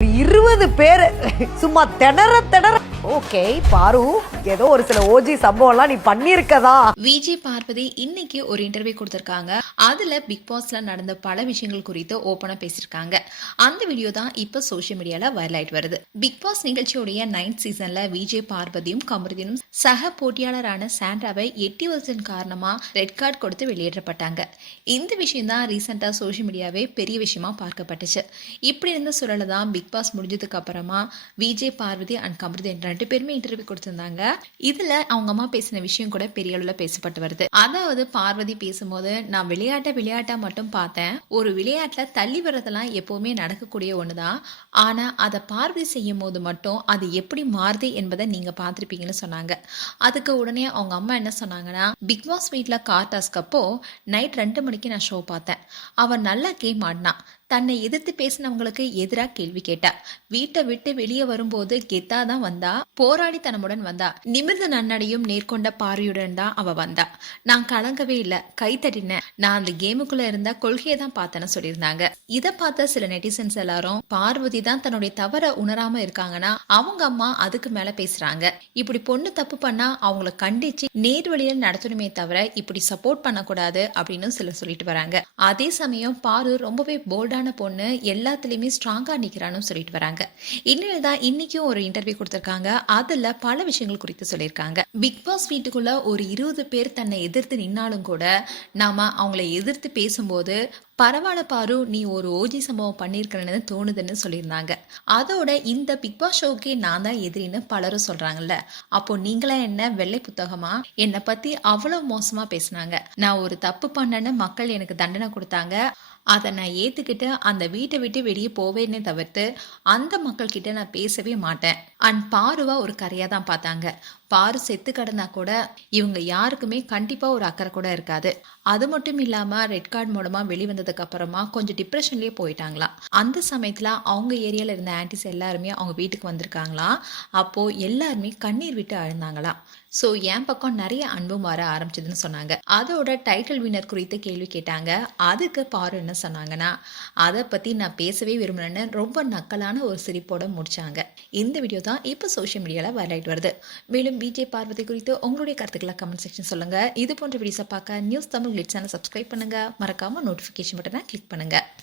20 பேர் சும்மா திணற ஓகே பாரு ஏதோ ஒரு சில ஓஜி சம்பவம்லாம் நீ பண்ணிருக்கதா. விஜய் பார்வதி இன்னைக்கு ஒரு இன்டர்வியூ கொடுத்திருக்காங்க. அதுல பிக் பாஸ்ல நடந்த பல விஷயங்கள் குறித்து ஓபனா பேசியிருக்காங்க. அந்த வீடியோ தான் இப்ப சோசியல் மீடியால வைரல் ஆயிட்டு வருது. பிக் பாஸ் நிகழ்ச்சியுடைய 9th சீசன்ல விஜய் பார்வதியும் கமருதீனும் சக போட்டியாளரான சாண்ட்ராவை எட்டி வச்சதன் காரணமா ரெட் கார்டு கொடுத்து வெளியேற்றப்பட்டாங்க. இந்த விஷயம் தான் ரீசெண்டா சோசியல் மீடியாவே பெரிய விஷயமா பார்க்கப்பட்டுச்சு. இப்படி இருந்த சூழல தான் பிக் பாஸ் முடிஞ்சதுக்கு அப்புறமா விஜய் பார்வதி அண்ட் கமருதீன் 2 பேருமே இன்டர்வியூ கொடுத்திருந்தாங்க. இதுல அவங்க அம்மா பேசின விஷயம் கூட பெரிய அளவுல பேசப்பட்டு வருது. அதாவது பார்வதி பேசும்போது, நான் விளையாட்டா மட்டும் பார்த்தேன். ஒரு விளையாட்டுல தள்ளி வர்றதெல்லாம் எப்பவுமே நடக்கக்கூடிய ஒண்ணுதான். ஆனா அதை பார்வதி செய்யும் போது மட்டும் அது எப்படி மாறுது என்பதை நீங்க பார்த்திருப்பீங்கன்னு சொன்னாங்க. அதுக்கு உடனே அவங்க அம்மா என்ன சொன்னாங்கன்னா, பிக் பாஸ் வீட்ல கார் டாஸ்க் அப்போ நைட் 2 மணிக்கு நான் ஷோ பார்த்தேன். அவன் நல்லா கேம் ஆடினான். தன்னை எதிர்த்து பேசினவங்களுக்கு எதிராக கேள்வி கேட்டா. வீட்டை விட்டு வெளியே வரும்போது கெத்தா தான் வந்தா. போராடித்தனமுடன் வந்தா. நிமிர்ந்த நன்னடையும் நேர்கொண்ட பார்வையுடன் தான் அவ வந்தா. நான் கலங்கவே இல்லை, கை தட்டினேன். நான் அந்த கேமுக்குள்ள இருந்த கொள்கையை தான் பார்த்தேன்னு சொல்லியிருந்தாங்க. இதை பார்த்த சில நெட்டிசன்ஸ் எல்லாரும் பார்வதி தான் தன்னுடைய தவற உணராம இருக்காங்கன்னா அவங்க அம்மா அதுக்கு மேல பேசுறாங்க. இப்படி பொண்ணு தப்பு பண்ணா அவங்கள கண்டிச்சு நேர் வழியில் நடத்தணுமே தவிர இப்படி சப்போர்ட் பண்ணக்கூடாது அப்படின்னு சிலர் சொல்லிட்டு வராங்க. அதே சமயம் பாரு ரொம்பவே போல்டா பொண்ணு, எல்லாத்துலயுமே ஸ்ட்ராங்கா நிக்கிறான்னு சொல்லிட்டு வராங்க. இன்னும் இன்னைக்கும் ஒரு இன்டர்வியூ கொடுத்திருக்காங்க. அதுல பல விஷயங்கள் குறித்து சொல்லியிருக்காங்க. பிக் பாஸ் வீட்டுக்குள்ள ஒரு 20 பேர் தன்னை எதிர்த்து நின்னாலும் கூட நாம அவங்கள எதிர்த்து பேசும்போது பரவாயில்ல பாரு, நீ ஒரு ஓஜி சம்பவம் பண்ணிருக்கன்னு தோணுதுன்னு சொல்லியிருந்தாங்க. அதோட இந்த பிக் பாஸ் ஷோக்கே நான் தான் எதிரின்னு பலரும் சொல்றாங்கல்ல. அப்போ நீங்களா என்ன வெள்ளை புத்தகமா? என்னை பத்தி அவ்வளவு மோசமா பேசினாங்க. நான் ஒரு தப்பு பண்ணேன்னு மக்கள் எனக்கு தண்டனை கொடுத்தாங்க. அதை நான் ஏத்துக்கிட்டு அந்த வீட்டை விட்டு வெளியே போவேன்னே தவிர்த்து அந்த மக்கள் கிட்ட நான் பேசவே மாட்டேன். அண்ட் பாருவா ஒரு கரையா தான் பார்த்தாங்க. பாரு செத்து கிடந்தா கூட இவங்க யாருக்குமே கண்டிப்பா ஒரு அக்கறை கூட இருக்காது. அது மட்டும் இல்லாம ரெட் கார்டு மூலமா வெளிவந்ததுக்கு அப்புறமா கொஞ்சம் டிப்ரெஷன்லயே போயிட்டாங்களாம். அந்த சமயத்துல அவங்க ஏரியால இருந்த ஆன்டிஸ் எல்லாருமே அவங்க வீட்டுக்கு வந்திருக்காங்களாம். அப்போ எல்லாருமே கண்ணீர் விட்டு அழுந்தாங்களாம். ஸோ என் பக்கம் நிறைய அன்பும் வர ஆரம்பிச்சதுன்னு சொன்னாங்க. அதோட டைட்டில் வின்னர் குறித்து கேள்வி கேட்டாங்க. அதுக்கு பாரு என்ன சொன்னாங்கன்னா, அதை பத்தி நான் பேசவே விரும்பலன்னு ரொம்ப நக்கலான ஒரு சிரிப்போட முடிச்சாங்க. இந்த வீடியோ தான் இப்போ சோஷியல் மீடியால வைரல் வருது. மேலும் விஜய் பார்வதி குறித்து உங்களுடைய கருத்துக்களை கமெண்ட் செக்ஷன் சொல்லுங்க. இது போன்ற வீடியோஸை பார்க்க news Tamil glitz channel subscribe பண்ணுங்க. மறக்காம நோட்டிஃபிகேஷன் பட்டனை கிளிக் பண்ணுங்க.